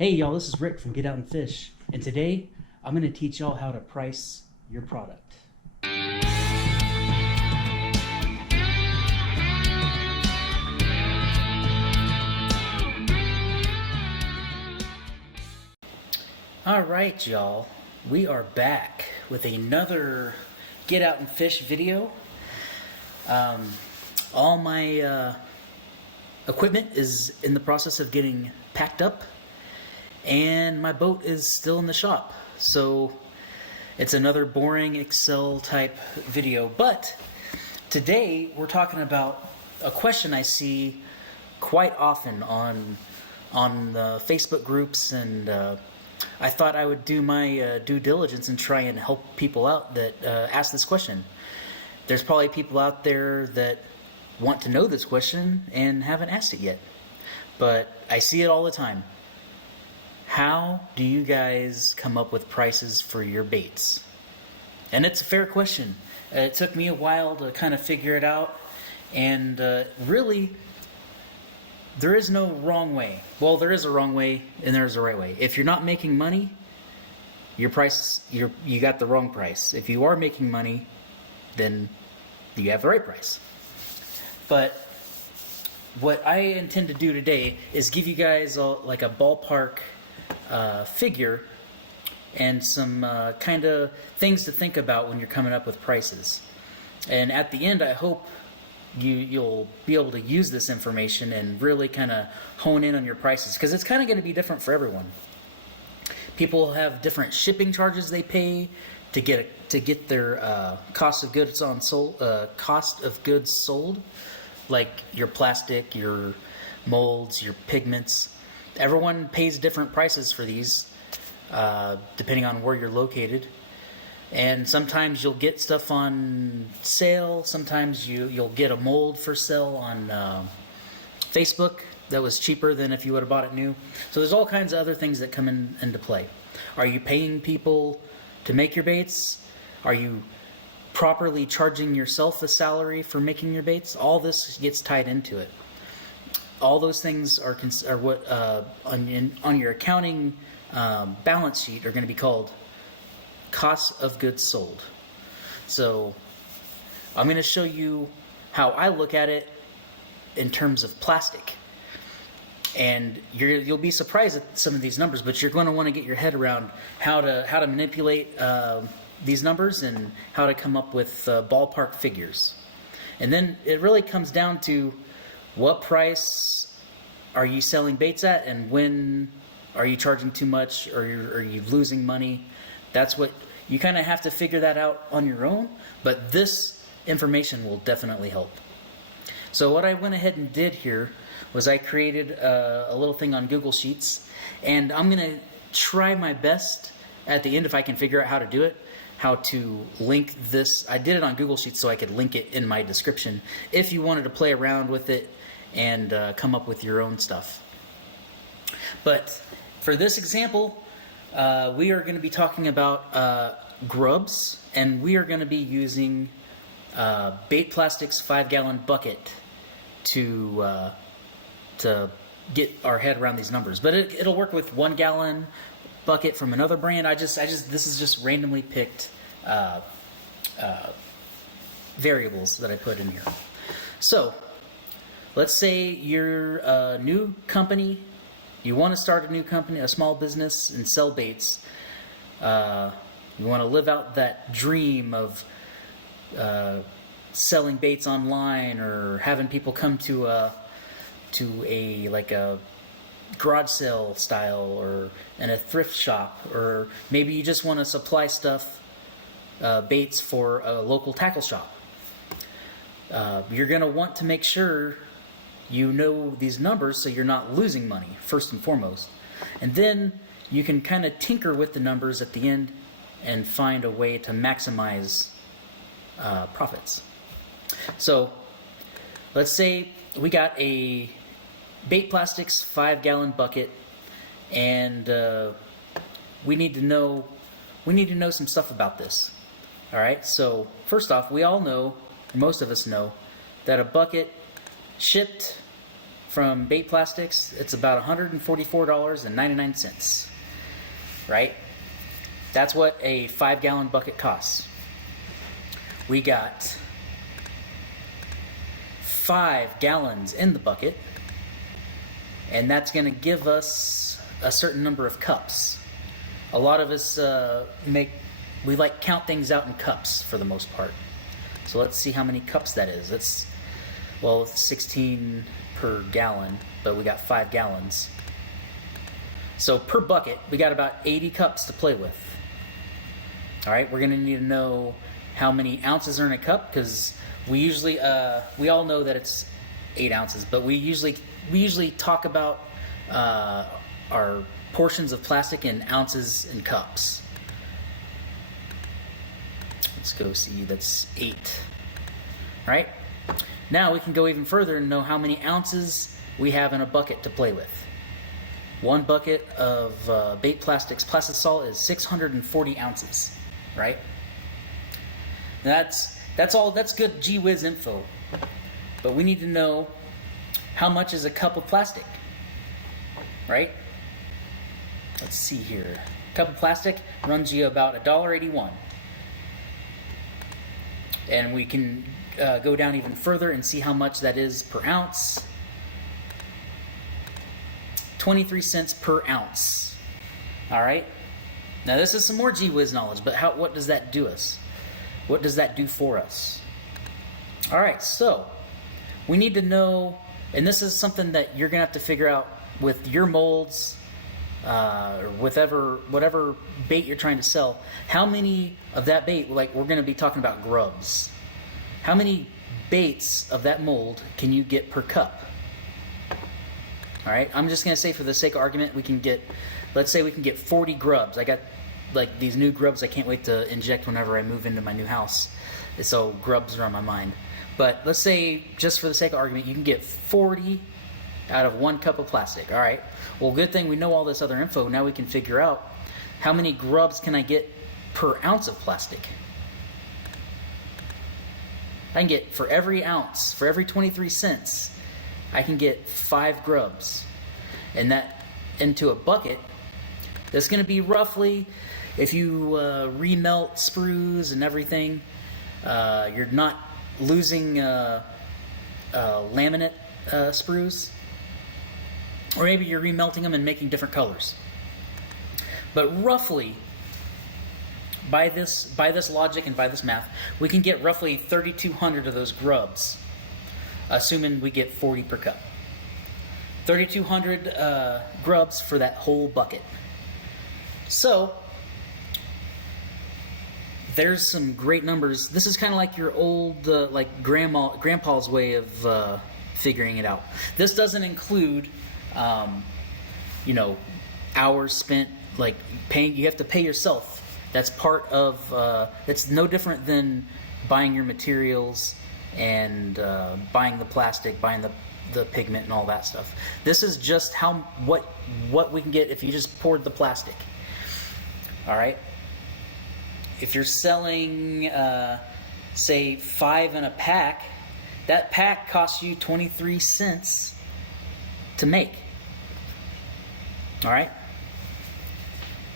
Hey y'all, this is Rick from Get Out and Fish, and today I'm going to teach y'all how to price your product. Alright y'all, we are back with another Get Out and Fish video. All my equipment is in the process of getting packed up, and my boat is still in the shop, so it's another boring Excel type video. But today we're talking about a question I see quite often on the Facebook groups, and I thought I would do my due diligence and try and help people out that ask this question. There's probably people out there that want to know this question and haven't asked it yet, but I see it all the time. How do you guys come up with prices for your baits? And it's a fair question. It took me a while to kind of figure it out, and really, there is no wrong way. Well, there is a wrong way and there is a right way. If you're not making money, your price, you got the wrong price. If you are making money, then you have the right price. But what I intend to do today is give you guys like a ballpark figure and some kind of things to think about when you're coming up with prices. And at the end, I hope you'll be able to use this information and really kind of hone in on your prices, because it's kind of going to be different for everyone. People have different shipping charges they pay to get their cost of goods sold, like your plastic, your molds, your pigments. Everyone pays different prices for these, depending on where you're located. And sometimes you'll get stuff on sale. Sometimes you'll get a mold for sale on Facebook that was cheaper than if you would have bought it new. So there's all kinds of other things that come into play. Are you paying people to make your baits? Are you properly charging yourself a salary for making your baits? All this gets tied into it. All those things are what on your accounting balance sheet are going to be called cost of goods sold. So I'm going to show you how I look at it in terms of plastic. And you'll be surprised at some of these numbers, but you're going to want to get your head around how to manipulate these numbers and how to come up with ballpark figures. And then it really comes down to what price are you selling baits at, and when are you charging too much, or are you losing money? That's what you kind of have to figure that out on your own, but this information will definitely help. So what I went ahead and did here was I created a little thing on Google Sheets, and I'm going to try my best at the end, if I can figure out how to do it, how to link this. I did it on Google Sheets so I could link it in my description if you wanted to play around with it and come up with your own stuff. But for this example, we are going to be talking about grubs, and we are going to be using Bait Plastics 5-gallon bucket to get our head around these numbers. But it'll work with 1-gallon bucket from another brand. This is just randomly picked variables that I put in here. So let's say you're a new company. You want to start a new company, a small business, and sell baits. You want to live out that dream of selling baits online, or having people come to a garage sale style, or in a thrift shop, or maybe you just want to supply stuff, baits for a local tackle shop. You're going to want to make sure you know these numbers so you're not losing money, first and foremost. And then you can kind of tinker with the numbers at the end and find a way to maximize profits. So let's say we got a Bait Plastics 5-gallon bucket, and we need to know some stuff about this. All right, so first off, we all know, most of us know, that a bucket shipped from Bait Plastics, it's about $144.99, right? That's what a 5-gallon bucket costs. We got 5 gallons in the bucket, and that's going to give us a certain number of cups. A lot of us we like count things out in cups for the most part. So let's see how many cups that is. It's 16 per gallon, but we got 5 gallons. So per bucket, we got about 80 cups to play with. All right, we're going to need to know how many ounces are in a cup, because we usually we all know that it's 8 ounces, but we usually talk about our portions of plastic in ounces and cups. Let's go see, that's 8. All right, now we can go even further and know how many ounces we have in a bucket to play with. One bucket of Bait Plastics Plastisol is 640 ounces, right? That's good gee whiz info. But we need to know how much is a cup of plastic, right? Let's see here. A cup of plastic runs you about $1.81. And we can go down even further and see how much that is per ounce. 23 cents per ounce. All right. Now this is some more gee whiz knowledge, but what does that do us? What does that do for us? All right, so we need to know, and this is something that you're gonna have to figure out with your molds, or whatever bait you're trying to sell. How many of that bait, like we're gonna be talking about grubs, how many baits of that mold can you get per cup? All right, I'm just gonna say, for the sake of argument, let's say we can get 40 grubs. I got like these new grubs I can't wait to inject whenever I move into my new house. So grubs are on my mind. But let's say, just for the sake of argument, you can get 40 out of 1 cup of plastic. All right, well, good thing we know all this other info. Now we can figure out how many grubs can I get per ounce of plastic. I can get, for every ounce, for every 23 cents, I can get 5 grubs. And that into a bucket, that's going to be roughly, if you remelt sprues and everything, you're not losing laminate sprues. Or maybe you're remelting them and making different colors. But roughly, by this logic and by this math, we can get roughly 3,200 of those grubs, assuming we get 40 per cup. 3,200 grubs for that whole bucket. So there's some great numbers. This is kind of like your old, like grandpa's way of figuring it out. This doesn't include, hours spent, like paying. You have to pay yourself. That's part of. It's no different than buying your materials and buying the plastic, buying the pigment and all that stuff. This is just what we can get if you just poured the plastic. All right. If you're selling, say, 5 in a pack, that pack costs you 23 cents to make. All right.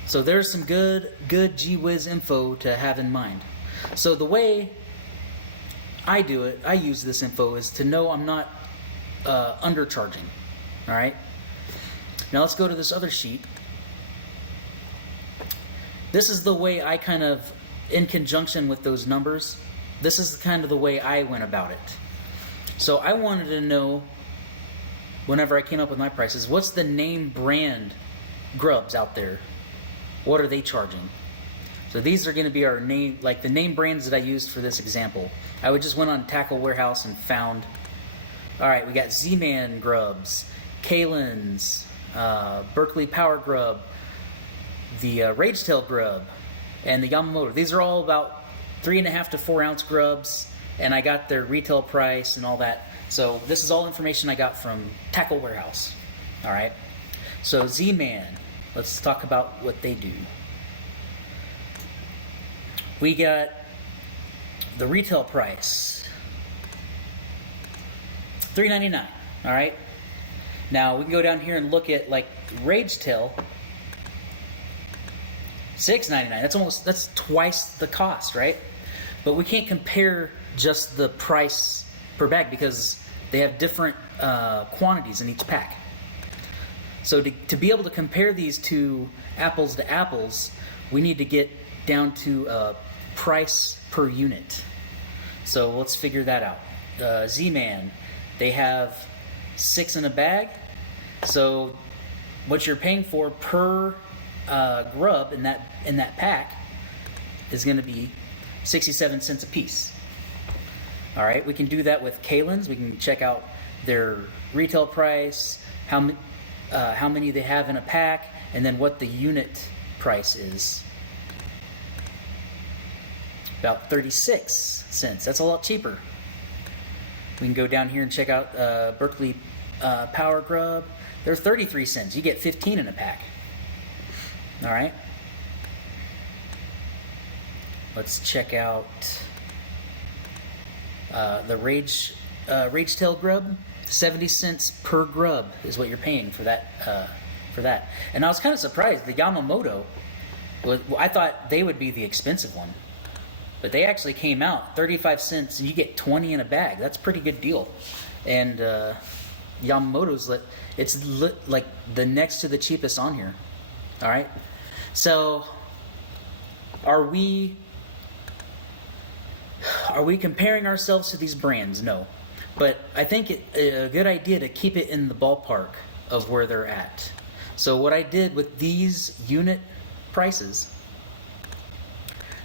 So there's some good gee whiz info to have in mind. So the way I do it, I use this info, is to know I'm not undercharging. All right. Now let's go to this other sheet. This is the way I kind of, in conjunction with those numbers, this is kind of the way I went about it. So I wanted to know, whenever I came up with my prices, what's the name brand grubs out there? What are they charging? So these are going to be our name, like the name brands that I used for this example. I would just went on Tackle Warehouse and found, all right, we got Z-Man grubs, Kalen's, Berkeley Power Grub, the Ragetail grub, and the Yamamoto. These are all about 3.5 to 4 ounce grubs, and I got their retail price and all that. So this is all information I got from Tackle Warehouse. All right. So Z-Man, let's talk about what they do. We got the retail price, $3.99. All right. Now we can go down here and look at like Rage Tail, $6.99. That's twice the cost, right? But we can't compare just the price per bag because they have different quantities in each pack. So to be able to compare these two apples to apples, we need to get down to price per unit. So let's figure that out. Z-Man, they have 6 in a bag. So what you're paying for per grub in that pack is going to be 67 cents a piece. All right, we can do that with Kalen's. We can check out their retail price, how many they have in a pack, and then what the unit price is. About 36 cents. That's a lot cheaper. We can go down here and check out Berkeley Power Grub. They're 33 cents. You get 15 in a pack. All right. Let's check out the Rage Tail Grub. 70 cents per grub is what you're paying for that. And I was kind of surprised. The Yamamoto, I thought they would be the expensive one, but they actually came out 35 cents, and you get 20 in a bag. That's a pretty good deal. And Yamamoto's like the next to the cheapest on here. All right. So are we comparing ourselves to these brands? No. But I think it's a good idea to keep it in the ballpark of where they're at. So what I did with these unit prices,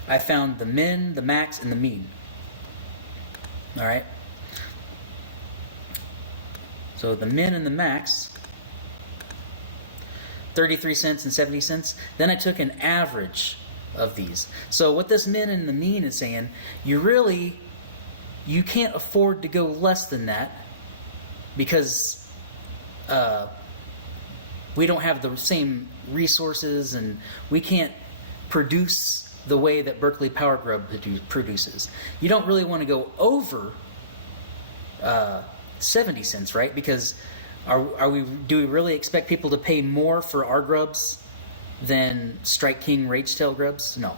I found the min, the max, and the mean. All right. So the min and the max, 33 cents and 70 cents. Then I took an average of these. So what this min and the mean is saying, you can't afford to go less than that because we don't have the same resources and we can't produce the way that Berkeley Power Grub produces. You don't really want to go over 70 cents, right? Because do we really expect people to pay more for our grubs than Strike King Rage Tail grubs? No.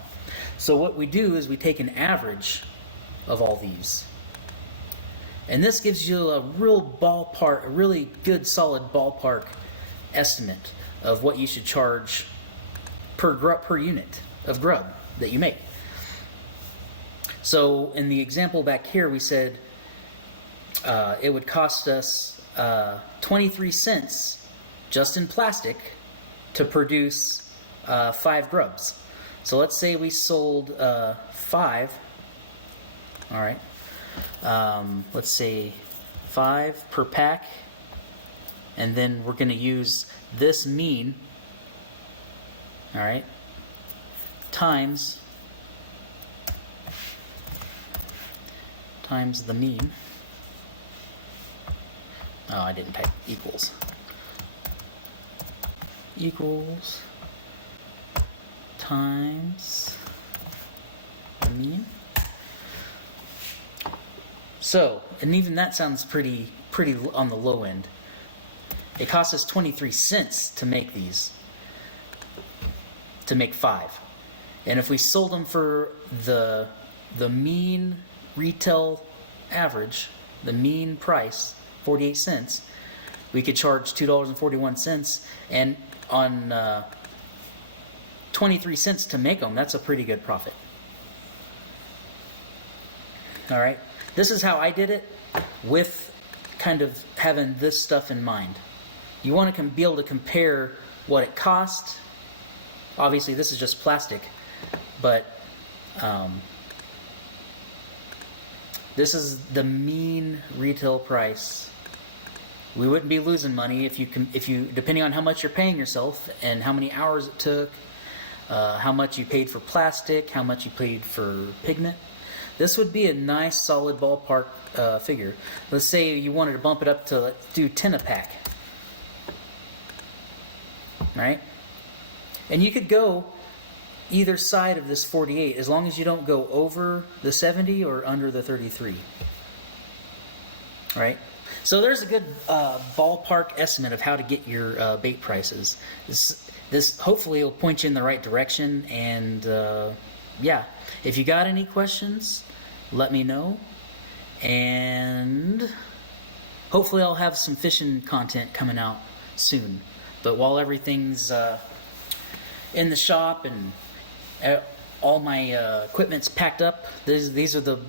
So what we do is we take an average of all these. And this gives you a really good solid ballpark estimate of what you should charge per unit of grub that you make. So in the example back here, we said it would cost us 23 cents just in plastic to produce 5 grubs. So let's say we sold 5. All right. Let's say 5 per pack, and then we're going to use this mean, all right, times the mean. Oh, I didn't type equals times the mean. So, and even that sounds pretty on the low end. It costs us 23 cents to make these, to make 5. And if we sold them for the mean retail average, the mean price, 48 cents, we could charge $2.41, and on 23 cents to make them, that's a pretty good profit. All right. This is how I did it, with kind of having this stuff in mind. You want to be able to compare what it cost. Obviously, this is just plastic, but this is the mean retail price. We wouldn't be losing money if you depending on how much you're paying yourself and how many hours it took, how much you paid for plastic, how much you paid for pigment. This would be a nice solid ballpark figure. Let's say you wanted to bump it up to do 10 a pack, right? And you could go either side of this 48 as long as you don't go over the 70 or under the 33, right? So there's a good ballpark estimate of how to get your bait prices. This hopefully will point you in the right direction. And yeah, if you got any questions, let me know. And hopefully I'll have some fishing content coming out soon. But while everything's in the shop and all my equipment's packed up, these are the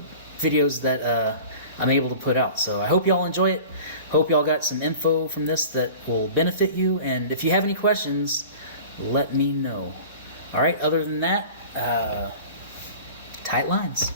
videos that I'm able to put out. So I hope y'all enjoy it. Hope y'all got some info from this that will benefit you. And if you have any questions, let me know. All right, other than that, tight lines.